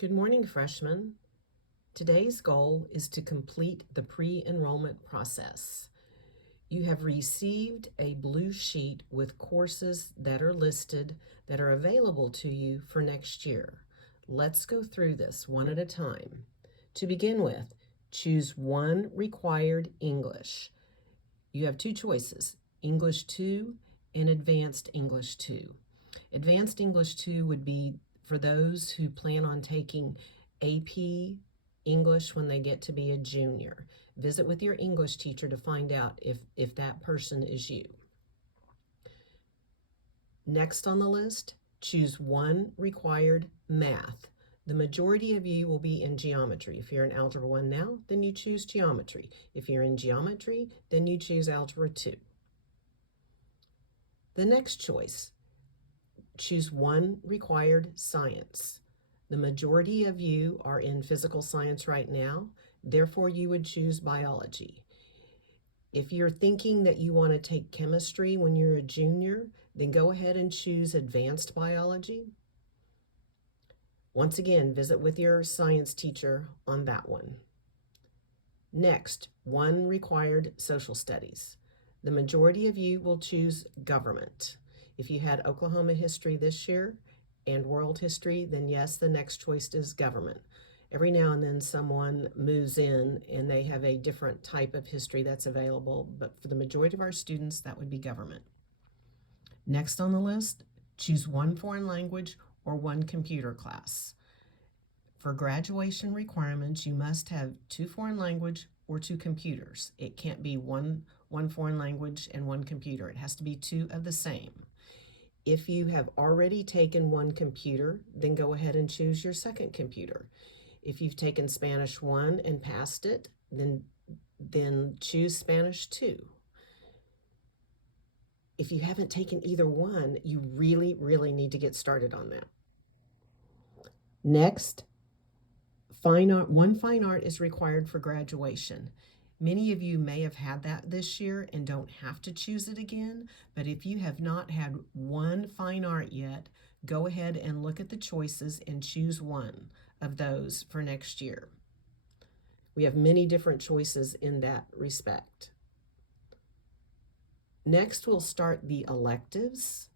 Good morning, freshmen. Today's goal is to complete the pre-enrollment process. You have received a blue sheet with courses that are listed that are available to you for next year. Let's go through this one at a time. To begin with, choose one required English. You have two choices, English 2 and Advanced English 2. Advanced English 2 would be for those who plan on taking AP English when they get to be a junior. Visit with your English teacher to find out if that person is you. Next on the list, choose one required math. The majority of you will be in geometry. If you're in Algebra 1 now, then you choose geometry. If you're in geometry, then you choose Algebra 2. The next choice, choose one required science. The majority of you are in physical science right now, therefore you would choose biology. If you're thinking that you want to take chemistry when you're a junior, then go ahead and choose advanced biology. Once again, visit with your science teacher on that one. Next, one required social studies. The majority of you will choose government. If you had Oklahoma history this year and world history, then yes, the next choice is government. Every now and then someone moves in and they have a different type of history that's available, but for the majority of our students, that would be government. Next on the list, choose one foreign language or one computer class. For graduation requirements, you must have 2 foreign language or 2 computers. It can't be one foreign language and 1 computer. It has to be 2 of the same. If you have already taken 1 computer, then go ahead and choose your second computer. If you've taken Spanish 1 and passed it, then choose Spanish 2. If you haven't taken either one, you really, really need to get started on that. Next, one fine art is required for graduation. Many of you may have had that this year and don't have to choose it again, but if you have not had one fine art yet, go ahead and look at the choices and choose one of those for next year. We have many different choices in that respect. Next, we'll start the electives.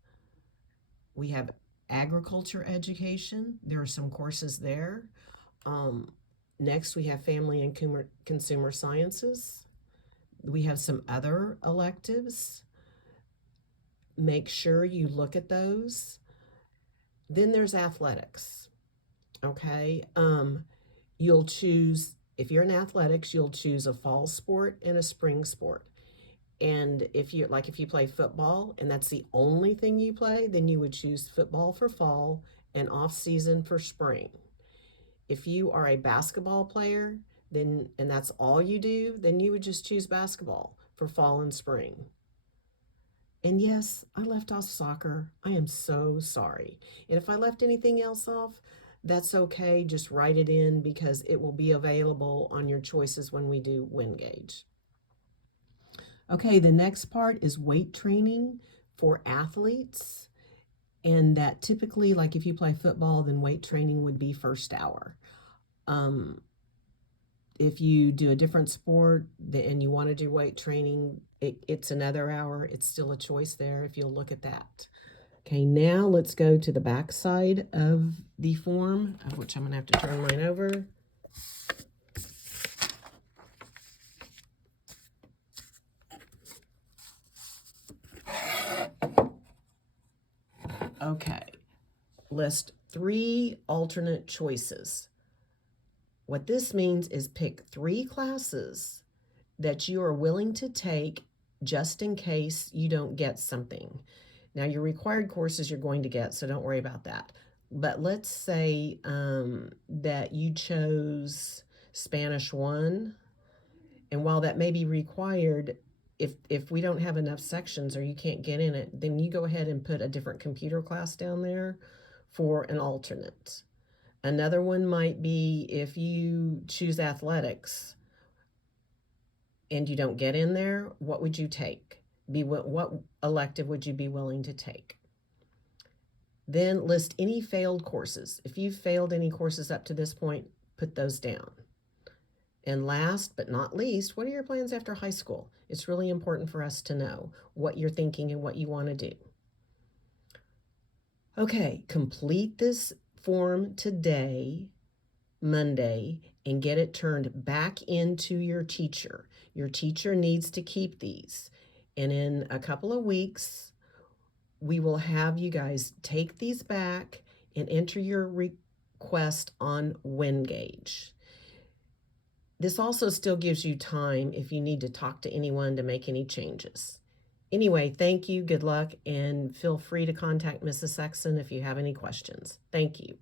We have agriculture education. There are some courses there. Next, we have family and consumer sciences. We have some other electives. Make sure you look at those. Then there's athletics. Okay. You'll choose, if you're in athletics, you'll choose a fall sport and a spring sport. And if you play football and that's the only thing you play, then you would choose football for fall and off season for spring. If you are a basketball player, and that's all you do, then you would just choose basketball for fall and spring. And yes, I left off soccer. I am so sorry. And if I left anything else off, that's okay. Just write it in because it will be available on your choices when we do WinGauge. Okay, the next part is weight training for athletes. And that typically, like if you play football, then weight training would be first hour. If you do a different sport and you want to do weight training, it's another hour. It's still a choice there if you'll look at that. Okay, now let's go to the back side of the form, of which I'm going to have to turn mine over. Okay, list 3 alternate choices. What this means is pick 3 classes that you are willing to take just in case you don't get something. Now, your required courses you're going to get, so don't worry about that. But let's say that you chose Spanish 1, and while that may be required, if we don't have enough sections or you can't get in it, then you go ahead and put a different computer class down there for an alternate. Another one might be if you choose athletics and you don't get in there, what would you take? What elective would you be willing to take? Then list any failed courses. If you've failed any courses up to this point, put those down. And last but not least, what are your plans after high school? It's really important for us to know what you're thinking and what you want to do. Okay, complete this form today, Monday, and get it turned back into your teacher. Your teacher needs to keep these. And in a couple of weeks, we will have you guys take these back and enter your request on WinGauge. This also still gives you time if you need to talk to anyone to make any changes. Anyway, thank you, good luck, and feel free to contact Mrs. Sexton if you have any questions. Thank you.